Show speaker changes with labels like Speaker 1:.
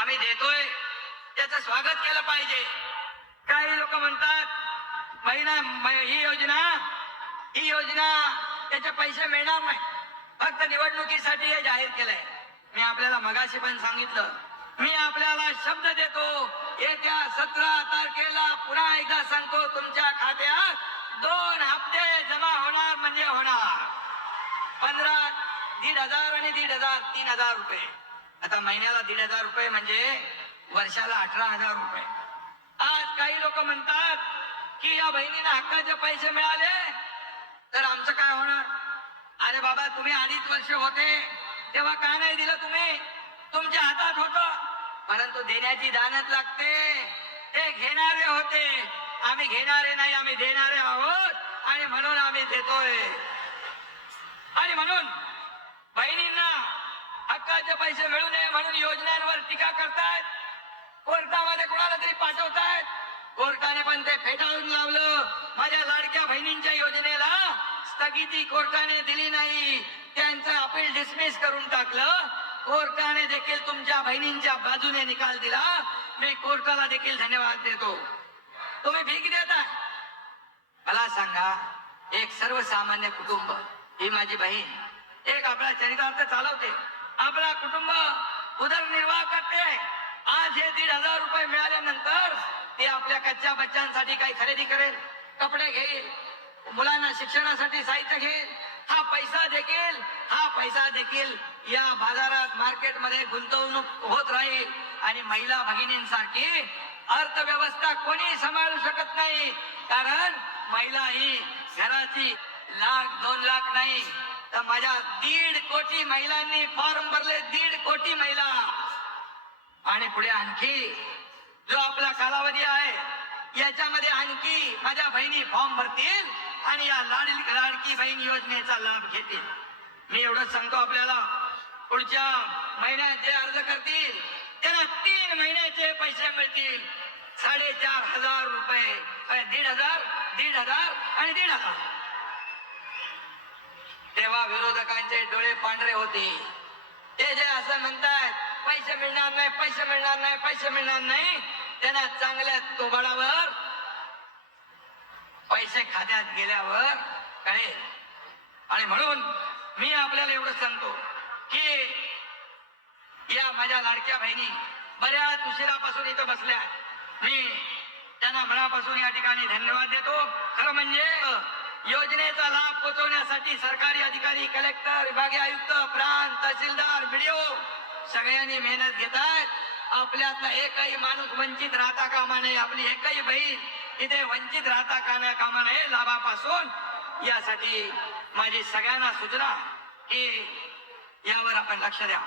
Speaker 1: आम्ही देतोय त्याचं स्वागत केलं पाहिजे काही लोक म्हणतात महिना ही योजना ही योजना त्याचे पैसे मिळणार नाही फक्त निवडणुकीसाठी हे जाहीर केलंय मी आपल्याला मगाशी पण सांगितलं मी आपल्याला शब्द देतो येत्या सतरा तारखेला पुन्हा एकदा सांगतो तुमच्या खात्यात दोन हप्ते जमा होणार म्हणजे होणार पंधरा दीड हजार आणि दीड हजार तीन हजार रुपये आता महिन्याला दीड हजार रुपये म्हणजे वर्षाला अठरा हजार रुपये आज काही लोक म्हणतात की या बहिणीला हक्काचे पैसे मिळाले तर आमचं काय होणार अरे बाबा तुम्ही अडीच वर्ष होते तेव्हा का नाही दिलं तुम्ही तुमच्या हातात होत परंतु देण्याची दानच लागते ते घेणारे होते आम्ही घेणारे नाही आम्ही देणारे आहोत आणि म्हणून आम्ही देतोय आणि म्हणून बहिणी हक्काचे पैसे मिळू नये म्हणून योजनांवर टीका करतायत कोर्टामध्ये कोणाला तरी पाठवतायत कोर्टाने पण ते फेटाळून लावलं माझ्या लाडक्या बहिणींच्या योजनेला स्थगिती कोर्टाने दिली नाही त्यांचं अपील डिसमिस करून टाकलं कोर्टाने देखील तुमच्या बहिणींच्या बाजूने निकाल दिला मी कोर्टाला देखील धन्यवाद देतो तुम्ही भीक देता मला सांगा एक सर्वसामान्य कुटुंब ही माझी बहीण एक आपला चरितार्थ चालवते आपला कुटुंब उदरनिर्वाह करते आज हे दीड हजार रुपये मिळाल्यानंतर ते आपल्या कच्च्या बच्चांसाठी काही खरेदी करेल कपडे घेईल मुलांना शिक्षणासाठी साहित्य घेईल हा पैसा देखील हा पैसा देखील या बाजारात मार्केटमध्ये गुंतवणूक होत राहील आणि महिला भगिनींसारखी अर्थव्यवस्था कोणी सांभाळू शकत नाही कारण महिला ही घराची लाख दोन लाख नाही तर माझ्या दीड कोटी महिलांनी फॉर्म भरले दीड कोटी महिला आणि पुढे आणखी जो आपला कालावधी आहे याच्यामध्ये आणखी माझ्या बहिणी फॉर्म भरतील आणि या लाडील लाडकी बहीण योजनेचा लाभ घेतील मी एवढं सांगतो आपल्याला पुढच्या महिन्यात जे अर्ज करतील त्यांना तीन महिन्याचे पैसे मिळतील साडेचार हजार रुपये दीड हजार दीड हजार आणि दीड हजार तेव्हा विरोधकांचे डोळे पांढरे होते ते जे असं म्हणतात पैसे मिळणार नाही पैसे मिळणार नाही पैसे मिळणार नाही त्यांना चांगल्या तोबाडावर पैसे खात्यात गेल्यावर काय आणि म्हणून मी आपल्याला एवढं सांगतो की या माझ्या लाडक्या बहिणी बऱ्याच उशिरापासून इथं बसल्या मी त्यांना मनापासून या ठिकाणी धन्यवाद देतो खरं म्हणजे योजनेचा लाभ पोहोचवण्यासाठी सरकारी अधिकारी कलेक्टर विभागीय आयुक्त प्रांत तहसीलदार बीडीओ सगळ्यांनी मेहनत घेत आहेत आपल्यातला एकही माणूस वंचित राहता कामा नये आपली एकही बहीण इथे वंचित राहता का कामा नये लाभापासून यासाठी माझी सगळ्यांना सूचना की यावर आपण लक्ष द्या